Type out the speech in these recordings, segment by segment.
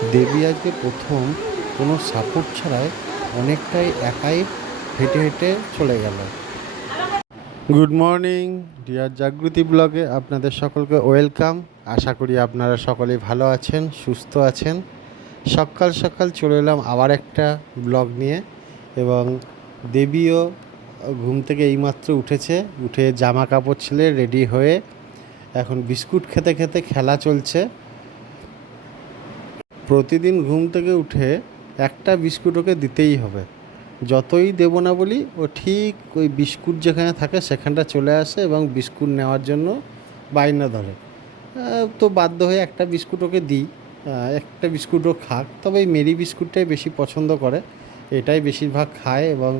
দেবী আজকে প্রথম কোনো সাপোর্ট ছাড়াই অনেকটাই একাই হেঁটে হেঁটে চলে গেল। গুড মর্নিং ডিয়ার জাগৃতি ব্লগে আপনাদের সকলকে ওয়েলকাম আশা করি আপনারা সকলেই ভালো আছেন, সুস্থ আছেন। সকাল সকাল চলে এলাম আবার একটা ব্লগ নিয়ে এবং দেবীও ঘুম থেকে এইমাত্র উঠেছে, উঠে জামা কাপড় ছেলে রেডি হয়ে এখন বিস্কুট খেতে খেতে খেলা চলছে। প্রতিদিন ঘুম থেকে উঠে একটা বিস্কুট ওকে দিতেই হবে। যতই দেবো না বলি, ও ঠিক ওই বিস্কুট যেখানে থাকে সেখানটা চলে আসে এবং বিস্কুট নেওয়ার জন্য বাইনা ধরে। তো বাধ্য হয়ে একটা বিস্কুট ওকে দিই একটা বিস্কুট ও খাক। তবে এই মেরি বিস্কুটটাই বেশি পছন্দ করে। এটাই বেশিরভাগ খায় এবং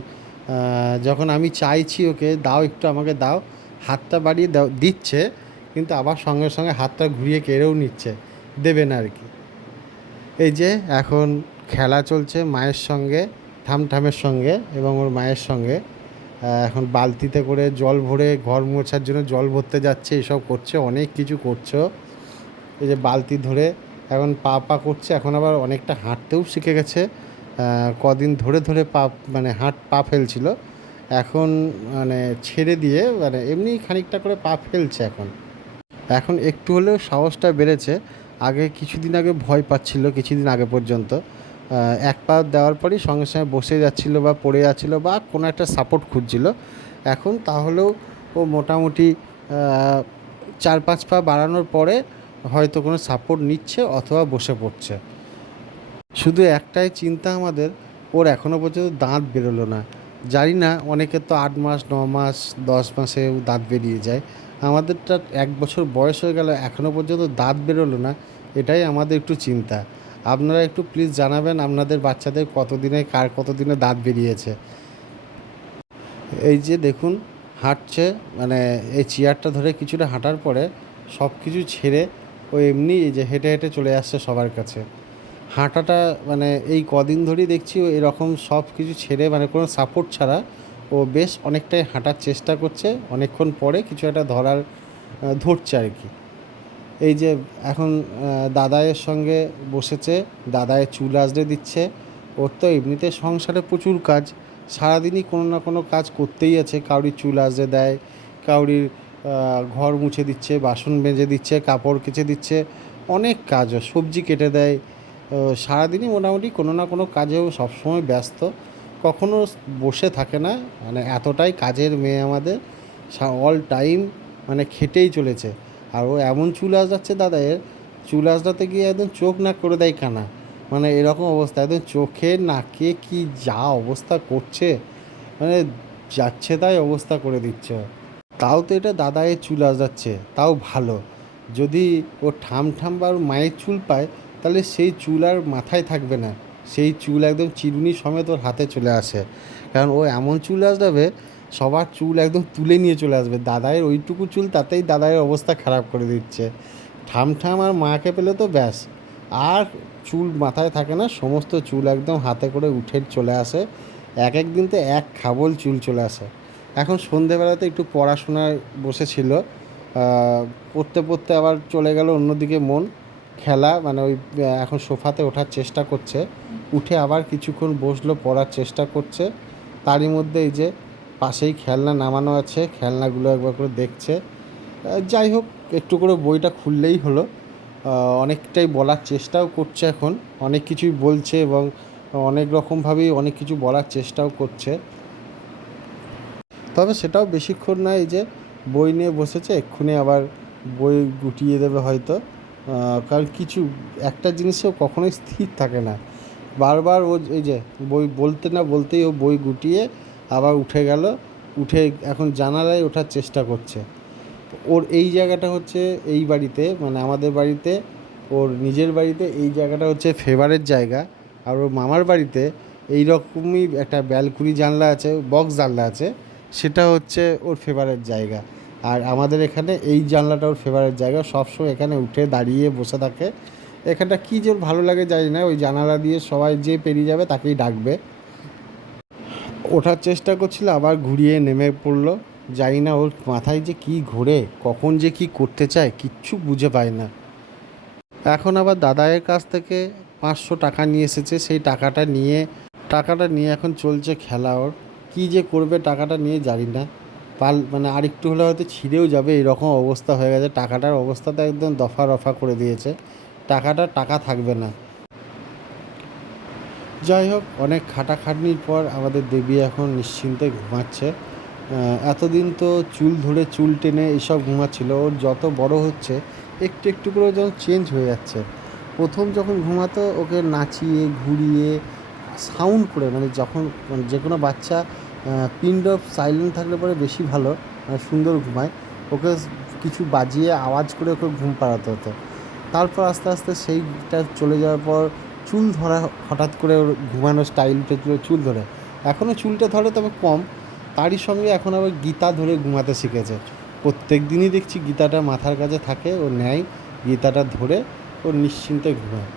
যখন আমি চাইছি ওকে, দাও একটু আমাকে দাও, হাতটা বাড়িয়ে দিচ্ছে, কিন্তু আবার সঙ্গে সঙ্গে হাতটা ঘুরিয়ে কেড়েও নিচ্ছে, দেবে না আর কি। এই যে এখন খেলা চলছে মায়ের সঙ্গে থামঠামের সঙ্গে এবং ওর মায়ের সঙ্গে। এখন বালতিতে করে জল ভরে ঘর মোছার জন্য জল ভরতে যাচ্ছে, এসব করছে, অনেক কিছু করছে। এই যে বালতি ধরে এখন পা পা করছে, এখন আবার অনেকটা হাঁটতেও শিখে গেছে। কদিন ধরে ধরে পা মানে হাঁট পা ফেলছিল। এখন মানে ছেড়ে দিয়ে মানে এমনি খানিকটা করে পা ফেলছে এখন। এখন একটু হলেও সাহসটা বেড়েছে। আগে কিছুদিন আগে ভয় পাচ্ছিল, কিছুদিন আগে পর্যন্ত। এক পা দেওয়ার পরই সঙ্গে সঙ্গে বসে যাচ্ছিল বা পড়ে যাচ্ছিল বা কোনো একটা সাপোর্ট খুঁজছিল। এখন তাহলেও ও মোটামুটি চার পাঁচ পা বাড়ানোর পরে হয়তো কোনো সাপোর্ট নিচ্ছে অথবা বসে পড়ছে। শুধু একটাই চিন্তা আমাদের, ওর এখনও পর্যন্ত দাঁত বেরোলো না। জানি না অনেকের তো আট মাস, ন মাস, দশ মাসে দাঁত বেরিয়ে যায়। আমাদেরটা এক বছর বয়স হয়ে গেল এখনও পর্যন্ত দাঁত বেরোলো না, এটাই আমাদের একটু চিন্তা। আপনারা একটু প্লিজ জানাবেন আপনাদের বাচ্চাদের কতদিনে, কার কতদিনে দাঁত বেরিয়েছে। এই যে দেখুন, হাঁটছে মানে এই চেয়ারটা ধরে কিছুটা হাঁটার পরে সব কিছু ছেড়ে ও এমনি যে হেঁটে হেঁটে চলে আসছে সবার কাছে। হাঁটাটা মানে এই কদিন ধরেই দেখছি এরকম সব কিছু ছেড়ে মানে কোনো সাপোর্ট ছাড়া ও বেশ অনেকটাই হাঁটার চেষ্টা করছে। অনেকক্ষণ পরে কিছু একটা ধরার ধরছে আর কি। এই যে এখন দাদায়ের সঙ্গে বসেছে দাদায়ের চুল আজড়ে দিচ্ছে। ওর তো এমনিতে সংসারে প্রচুর কাজ। সারাদিনই কোনো না কোনো কাজ করতেই আছে। কাউরির চুল আজড়ে দেয়, কাউরির ঘর মুছে দিচ্ছে, বাসন মেজে দিচ্ছে, কাপড় কেচে দিচ্ছে। অনেক কাজ সবজি কেটে দেয়। সারাদিনই মোটামুটি কোনো না কোনো কাজেও সবসময় ব্যস্ত। কখনো বসে থাকে না মানে এতটাই কাজের মেয়ে আমাদের অল টাইম মানে খেটেই চলেছে। আর ও এমন চুল আসজাচ্ছে দাদায়ের চুল আসরাতে গিয়ে একদম চোখ নাক করে দেয় কানা। মানে এরকম অবস্থা, একদম চোখে, নাকে কি যা অবস্থা করছে মানে যাচ্ছে তাই অবস্থা করে দিচ্ছে। তাও তো এটা দাদায়ের চুল আসজাচ্ছে তাও ভালো। যদি ও ঠাম ঠাম বা মায়ের চুল পায়, তাহলে সেই চুল আর মাথায় থাকবে না। সেই চুল একদম চিরুনি সমেত ওর হাতে চলে আসে। কারণ ও এমন চুল আসবে, সবার চুল একদম তুলে নিয়ে চলে আসবে। দাদায়ের ওইটুকু চুল তাতেই দাদায়ের অবস্থা খারাপ করে দিচ্ছে। ঠাম ঠাম আর মাকে পেলে তো ব্যাস। আর চুল মাথায় থাকে না, সমস্ত চুল একদম হাতে করে উঠে চলে আসে। এক এক দিন তো এক খাবল চুল চলে আসে। এখন সন্ধেবেলাতে একটু পড়াশোনায় বসেছিল। পড়তে পড়তে আবার চলে গেল অন্যদিকে মন। খেলা মানে ওই এখন সোফাতে ওঠার চেষ্টা করছে। উঠে আবার কিছুক্ষণ বসল, পড়ার চেষ্টা করছে। তারই মধ্যে এই যে পাশেই খেলনা নামানো আছে, খেলনাগুলো একবার করে দেখছে। যাই হোক, একটু করে বইটা খুললেই হলো। অনেকটাই বলার চেষ্টাও করছে এখন। অনেক কিছুই বলছে এবং অনেক রকমভাবেই অনেক কিছু বলার চেষ্টাও করছে। তবে সেটাও বেশিক্ষণ না এই যে বই নিয়ে বসেছে, এক্ষুনি আবার বই গুটিয়ে দেবে হয়তো। কারণ কিছু, একটা জিনিসেও কখনোই স্থির থাকে না। বারবার ও এই যে বই বলতে না বলতেই ও বই গুটিয়ে আবার উঠে গেল, উঠে এখন জানালায় ওঠার চেষ্টা করছে। ওর এই জায়গাটা হচ্ছে এই বাড়িতে মানে আমাদের বাড়িতে, ওর নিজের বাড়িতে এই জায়গাটা হচ্ছে ফেভারের জায়গা। আর ওর মামার বাড়িতে এই রকমই একটা ব্যালকুনি জানলা আছে বক্স জানলা আছে, সেটা হচ্ছে ওর ফেভারের জায়গা। আর আমাদের এখানে এই জানলাটা ওর ফেভারের জায়গা, সবসময় এখানে উঠে দাঁড়িয়ে বসে থাকে। এখানটা কী যে ভালো লাগে জানি না, ওই জানালা দিয়ে সবাই যে পেরিয়ে যাবে তাকেই ডাকবে। ওঠার চেষ্টা করছিল, আবার ঘুরিয়ে নেমে পড়ল। জানি না ওর মাথায় যে কি ঘোরে, কখন যে কি করতে চায়, কিচ্ছু বুঝে পায় না। এখন আবার দাদায়ের কাছ থেকে পাঁচশো টাকা নিয়ে এসেছে, সেই টাকাটা নিয়ে টাকাটা নিয়ে এখন চলছে খেলা ওর। কী যে করবে টাকাটা নিয়ে জানি না। পাল মানে আরেকটু হলে হয়তো ছিঁড়েও যাবে, এরকম অবস্থা হয়ে গেছে। টাকাটার অবস্থাটা একদম দফা রফা করে দিয়েছে। টাকাটা টাকা থাকবে না। যাই হোক, অনেক খাটাখাটনির পর আমাদের দেবী এখন নিশ্চিন্তে ঘুমাচ্ছে। এতদিন তো চুল ধরে চুল টেনে এইসব ঘুমাচ্ছিল, ওর যত বড় হচ্ছে, একটু একটু করে যেন চেঞ্জ হয়ে যাচ্ছে। প্রথম যখন ঘুমাতো, ওকে নাচিয়ে, ঘুরিয়ে সাউন্ড করে মানে যখন মানে যে কোনো বাচ্চা পিন্ড অফ সাইলেন্ট থাকলে পরে বেশি ভালো মানে সুন্দর ঘুমায়। ওকে কিছু বাজিয়ে, আওয়াজ করে ওকে ঘুম পাড়াতে হতো। তারপর আস্তে আস্তে সেইটা চলে যাওয়ার পর চুল ধরা হঠাৎ করে ওর ঘুমানোর স্টাইল উঠেছিল চুল ধরে। এখনও চুলটা ধরে তবে কম। তারই সঙ্গে এখন আবার গীতা ধরে ঘুমাতে শিখেছে। প্রত্যেক দিনই দেখছি গীতাটা মাথার কাছে থাকে, ও নেয়, গীতাটা ধরে ও নিশ্চিন্তে ঘুমায়।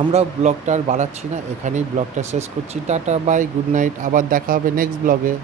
আমরা ব্লগটা আর বাড়াচ্ছি না, এখানেই ব্লগটা শেষ করছি। টাটা বাই গুড নাইট আবার দেখা হবে নেক্সট ব্লগে